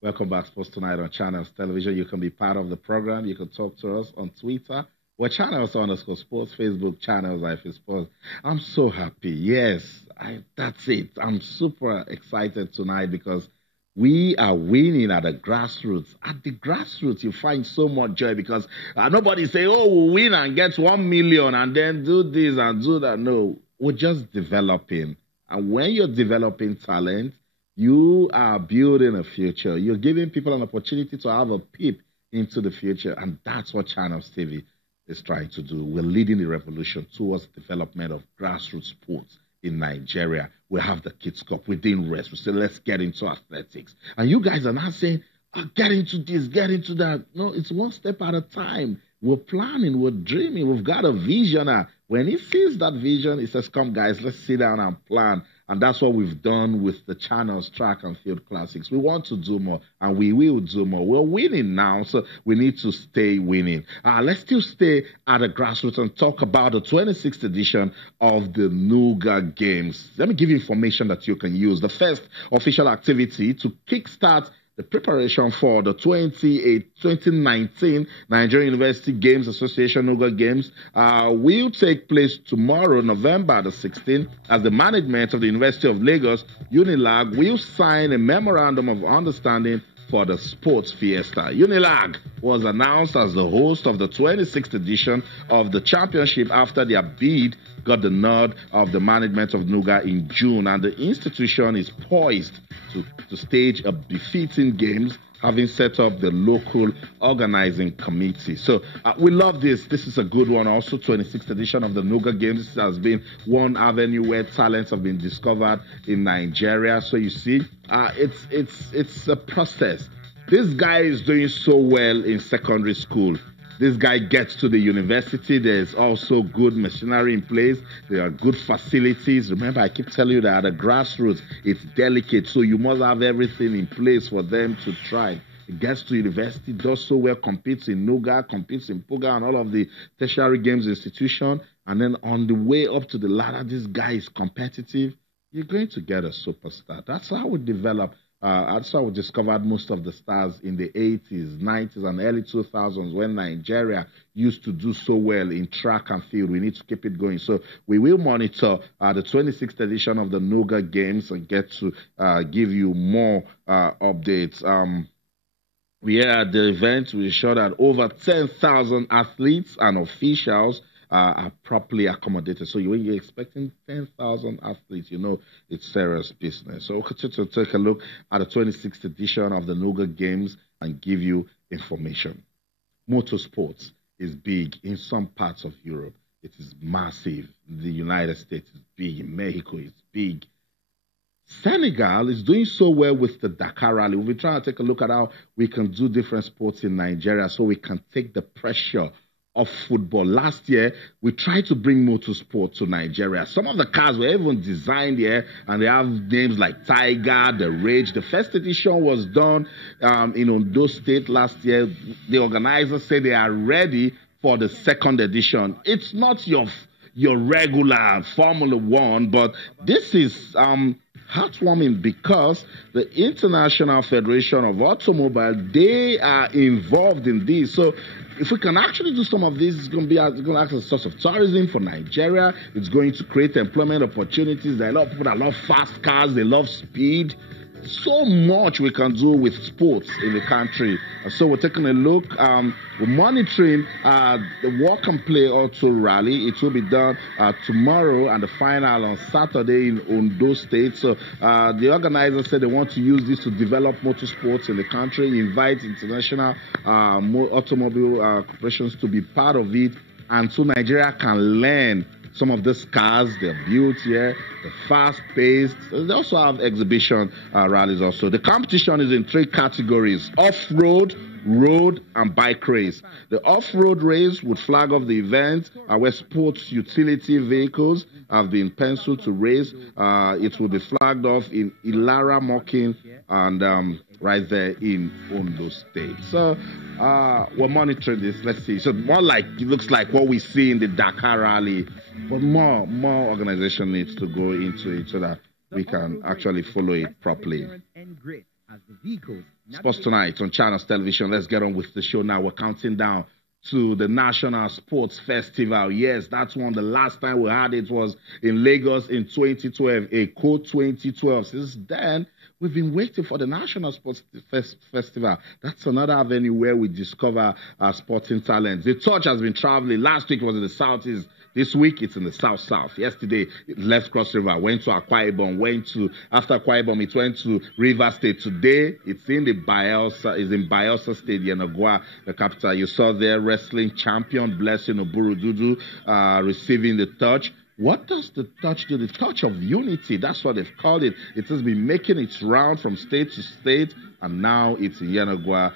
Welcome back, Sports Tonight on Channels Television. You can be part of the program. You can talk to us on Twitter. We're Channels_Sports, Facebook Channels, IFA Sports. I'm so happy. Yes, that's it. I'm super excited tonight because we are winning at the grassroots. At the grassroots, you find so much joy because nobody say, oh, we'll win and get 1 million and then do this and do that. No, we're just developing. And when you're developing talent, you are building a future. You're giving people an opportunity to have a peep into the future. And that's what Channels TV is trying to do. We're leading the revolution towards development of grassroots sports in Nigeria. We have the Kids Cup. We didn't rest. We said, let's get into athletics. And you guys are now saying, oh, get into this, get into that. No, it's one step at a time. We're planning, we're dreaming. We've got a vision. When he sees that vision, he says, come, guys, let's sit down and plan. And that's what we've done with the Channels Track and Field Classics. We want to do more, and we will do more. We're winning now, so we need to stay winning. Let's still stay at the grassroots and talk about the 26th edition of the NUGA Games. Let me give you information that you can use. The first official activity to kickstart the preparation for the 2019 Nigerian University Games Association NUGA Games will take place tomorrow, November the 16th, as the management of the University of Lagos, UNILAG, will sign a memorandum of understanding for the sports fiesta. UNILAG was announced as the host of the 26th edition of the championship after their bid got the nod of the management of NUGA in June, and the institution is poised to stage a befitting games, having set up the local organizing committee. So we love this. This is a good one. Also, 26th edition of the NUGA Games. This has been one avenue where talents have been discovered in Nigeria. So you see, it's a process. This guy is doing so well in secondary school. This guy gets to the university. There's also good machinery in place. There are good facilities. Remember, I keep telling you that at the grassroots, it's delicate. So you must have everything in place for them to try. He gets to university, does so well, competes in NUGA, competes in PUGA and all of the tertiary games institution. And then on the way up to the ladder, this guy is competitive. You're going to get a superstar. That's how we develop. That's how we discovered most of the stars in the 80s, 90s, and early 2000s when Nigeria used to do so well in track and field. We need to keep it going. So we will monitor the 26th edition of the NUGA Games and get to give you more updates. We are at the event. We show that over 10,000 athletes and officials are properly accommodated. So when you're expecting 10,000 athletes, you know it's serious business. So we'll continue to take a look at the 26th edition of the NUGA Games and give you information. Motorsports is big in some parts of Europe. It is massive. In the United States is big. In Mexico it's big. Senegal is doing so well with the Dakar Rally. We'll be trying to take a look at how we can do different sports in Nigeria so we can take the pressure of football. Last year, we tried to bring motorsport to Nigeria. Some of the cars were even designed here, and they have names like Tiger, The Rage. The first edition was done in Ondo State last year. The organizers say they are ready for the second edition. It's not your regular Formula One, but this is heartwarming because the International Federation of Automobile, they are involved in this. So if we can actually do some of this, it's going to act as a source of tourism for Nigeria. It's going to create employment opportunities. There are a lot of people that love fast cars. They love speed. So much we can do with sports in the country. So we're taking a look. We're monitoring the Walk and Play Auto Rally. It will be done tomorrow and the final on Saturday in Ondo State. So the organizers said they want to use this to develop motorsports in the country, invite international automobile corporations to be part of it, and so Nigeria can learn some of these cars. They're built here, they're fast-paced. They also have exhibition rallies also. The competition is in 3 categories: off-road, road, and bike race. The off-road race would flag off the event where sports utility vehicles have been penciled to race. It will be flagged off in Ilara, Mokin, and right there in Ondo State. So we're monitoring this. Let's see. So more like, it looks like what we see in the Dakar Rally, but more organization needs to go into it so that we can actually follow it properly. Sports Tonight on Channels Television. Let's get on with the show now. We're counting down to the National Sports Festival. Yes, that's one. The last time we had it was in Lagos in 2012, Eko 2012. Since then, we've been waiting for the National Sports Festival. That's another avenue where we discover our sporting talents. The torch has been traveling. Last week was in the Southeast. This week, it's in the South. Yesterday, it left Cross River, went to Akwa Ibom, after Akwa Ibom, it went to River State. Today, it's in Bayelsa State, Yenagoa, the capital. You saw there wrestling champion Blessing Oburududu receiving the torch. What does the torch do? The torch of unity, that's what they've called it. It has been making its round from state to state, and now it's in Yenagoa,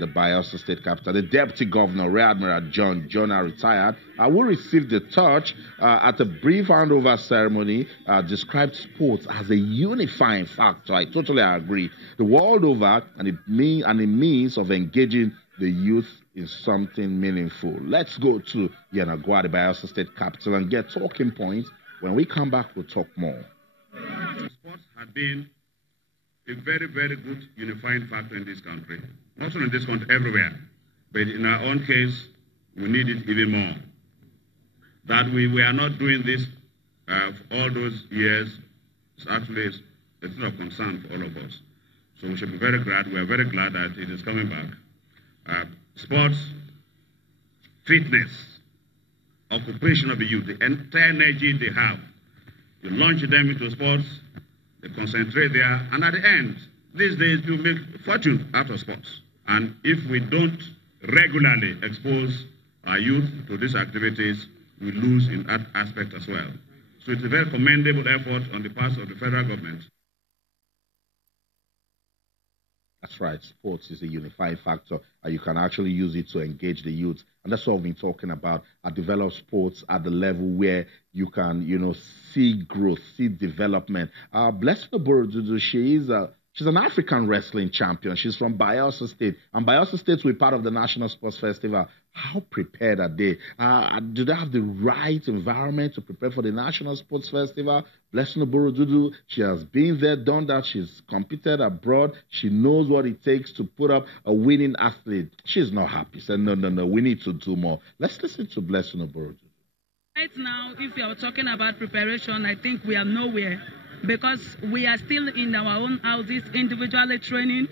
the Bayelsa State capital. The Deputy Governor, Rear Admiral John Jonah, retired, will receive the torch at a brief handover ceremony, described sports as a unifying factor. I totally agree. The world over, and a means of engaging the youth in something meaningful. Let's go to Yenagoa, the Bayelsa State capital, and get talking points. When we come back, we'll talk more. Sports have been a very, very good unifying factor in this country. Not only in this country, everywhere. But in our own case, we need it even more. That we are not doing this for all those years, it's actually a thing of concern for all of us. So we should be very glad. We are very glad that it is coming back. Sports, fitness, occupation of the youth, the entire energy they have. You launch them into sports, they concentrate there, and at the end, these days you make fortune out of sports. And if we don't regularly expose our youth to these activities, we lose in that aspect as well. So it's a very commendable effort on the part of the federal government. That's right. Sports is a unifying factor, and you can actually use it to engage the youth. And that's what we've been talking about. I develop sports at the level where you can, see growth, see development. Blessing Oburududu, she's an African wrestling champion. She's from Bayelsa State, and Bayelsa State will be part of the National Sports Festival. How prepared are they? Do they have the right environment to prepare for the National Sports Festival? Blessing Oburududu, she has been there, done that. She's competed abroad. She knows what it takes to put up a winning athlete. She's not happy. Said, no, we need to do more. Let's listen to Blessing Oburududu. Right now, if you are talking about preparation, I think we are nowhere, because we are still in our own houses individually training,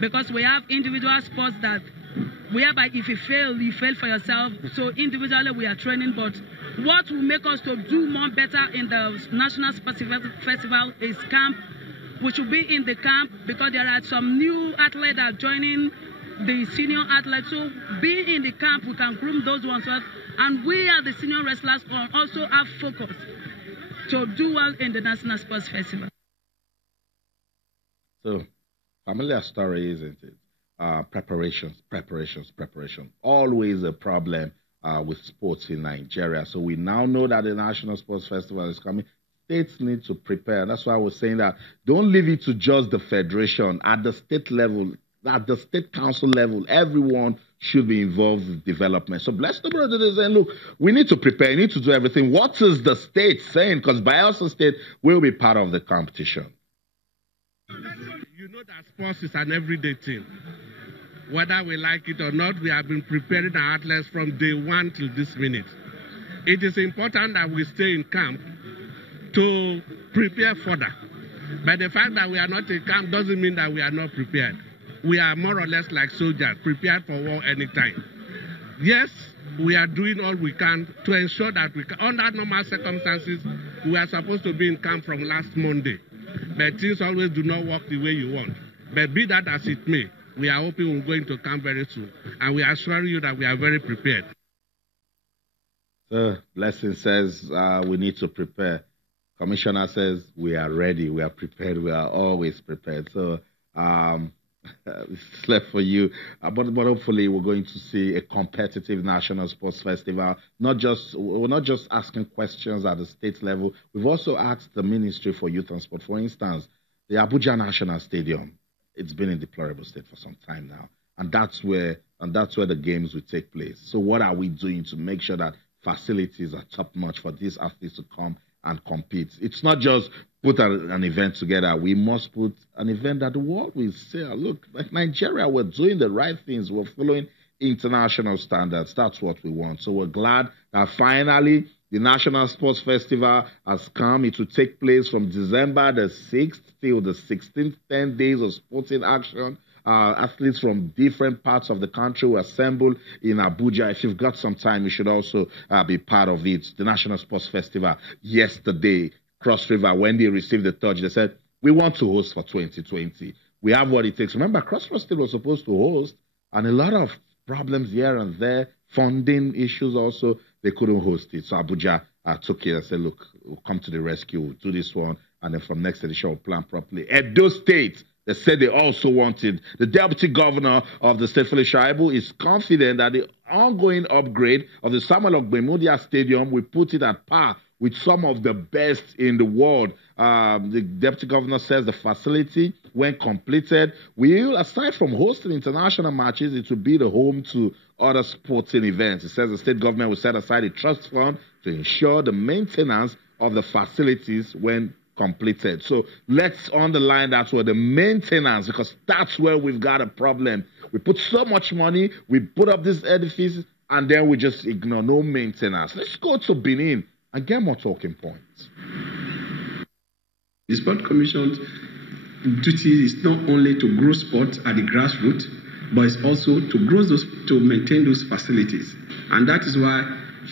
because we have individual sports that whereby if you fail for yourself. So individually we are training, but what will make us to do more better in the National Sports Festival is camp. We should be in the camp, because there are some new athletes that are joining the senior athletes. So being in the camp, we can groom those ones up, and we are the senior wrestlers also have focus to do well in the National Sports Festival. So, familiar story, isn't it? Preparation. Always a problem with sports in Nigeria. So we now know that the National Sports Festival is coming. States need to prepare. That's why I was saying that don't leave it to just the federation. At the state level, at the state council level, everyone should be involved in development. So Blessing Oburududu is saying, look, we need to prepare, we need to do everything. What is the state saying? Because Bayelsa State will be part of the competition. You know that sports is an everyday thing. Whether we like it or not, we have been preparing our athletes from day one till this minute. It is important that we stay in camp to prepare further. But the fact that we are not in camp doesn't mean that we are not prepared. We are more or less like soldiers, prepared for war anytime. Yes, we are doing all we can to ensure that under normal circumstances, we are supposed to be in camp from last Monday. But things always do not work the way you want. But be that as it may, we are hoping we're going to come very soon. And we are assuring you that we are very prepared. Blessing says we need to prepare. Commissioner says we are ready, we are prepared, we are always prepared. So it's left for you. But hopefully we're going to see a competitive National Sports Festival. We're not just asking questions at the state level. We've also asked the Ministry for Youth and Sport. For instance, the Abuja National Stadium. it's been in deplorable state for some time now. And that's where the games will take place. So what are we doing to make sure that facilities are top-notch for these athletes to come and compete? It's not just put an event together. We must put an event that the world will say, look, like Nigeria, we're doing the right things. We're following international standards. That's what we want. So we're glad that finally the National Sports Festival has come. It will take place from December the 6th till the 16th, 10 days of sporting action. Athletes from different parts of the country will assemble in Abuja. If you've got some time, you should also be part of it. The National Sports Festival yesterday, Cross River, when they received the torch, they said, we want to host for 2020. We have what it takes. Remember, Cross River State was supposed to host, and a lot of problems here and there, funding issues also, they couldn't host it. So Abuja took it and said, look, we'll come to the rescue, we'll do this one, and then from next edition, we'll plan properly. Edo State, they said they also wanted. The deputy governor of the state, Felicia Shaibu, is confident that the ongoing upgrade of the Samuel Ogbemudia Stadium will put it at par with some of the best in the world. The deputy governor says the facility, when completed, will, aside from hosting international matches, it will be the home to other sporting events. It says the state government will set aside a trust fund to ensure the maintenance of the facilities when completed. So let's underline that word, the maintenance, because that's where we've got a problem. We put so much money, we put up this edifice, and then we just ignore, no maintenance. Let's go to Benin and get more talking points. The Sport Commission's duty is not only to grow sport at the grassroots, but it's also to maintain those facilities. And that is why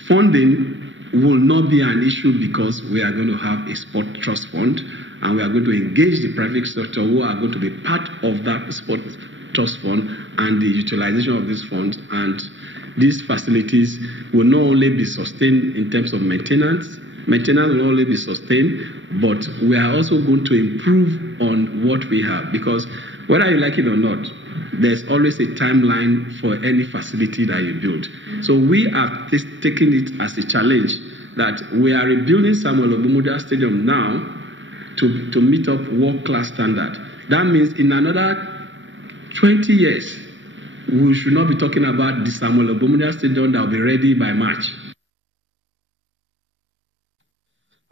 funding will not be an issue, because we are going to have a sport trust fund, and we are going to engage the private sector who are going to be part of that sport trust fund and the utilization of these funds. And these facilities will not only be sustained in terms of maintenance will not only be sustained, but we are also going to improve on what we have, because whether you like it or not, there's always a timeline for any facility that you build. So we are taking it as a challenge that we are rebuilding Samuel Ogbemudia Stadium now to meet up world-class standard. That means in another 20 years, we should not be talking about the Samuel Ogbemudia Stadium that will be ready by March.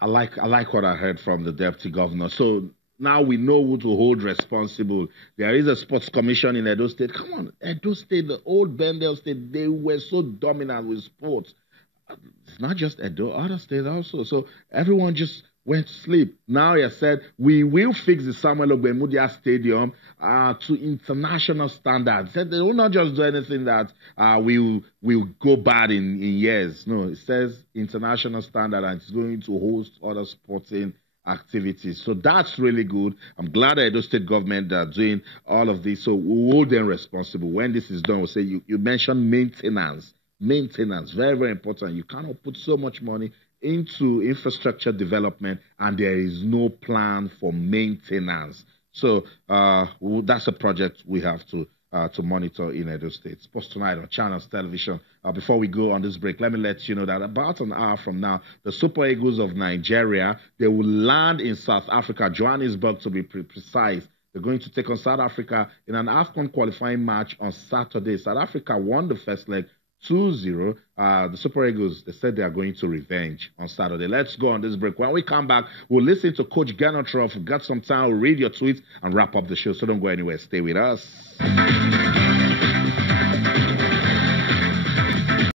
I like what I heard from the deputy governor. So now we know who to hold responsible. There is a sports commission in Edo State. Come on, Edo State, the old Bendel State, they were so dominant with sports. It's not just Edo, other states also. So everyone just went to sleep. Now he has said, we will fix the Samuel Ogbemudia Stadium to international standards. Said they will not just do anything that will go bad in years. No, it says international standard, and it's going to host other sporting activities. So that's really good. I'm glad that Edo State government are doing all of this. So we'll hold them responsible. When this is done, we'll say, you mentioned maintenance. Maintenance, very, very important. You cannot put so much money into infrastructure development and there is no plan for maintenance. So that's a project we have to monitor in Edo State. Sports Tonight on Channels Television. Before we go on this break, let me let you know that about an hour from now, the Super Eagles of Nigeria, they will land in South Africa, Johannesburg to be precise. They're going to take on South Africa in an AFCON qualifying match on Saturday. South Africa won the first leg 2-0. The Super Eagles, they said they are going to revenge on Saturday. Let's go on this break. When we come back, we'll listen to Coach Gernot. We've got some time. We'll read your tweets and wrap up the show. So don't go anywhere. Stay with us.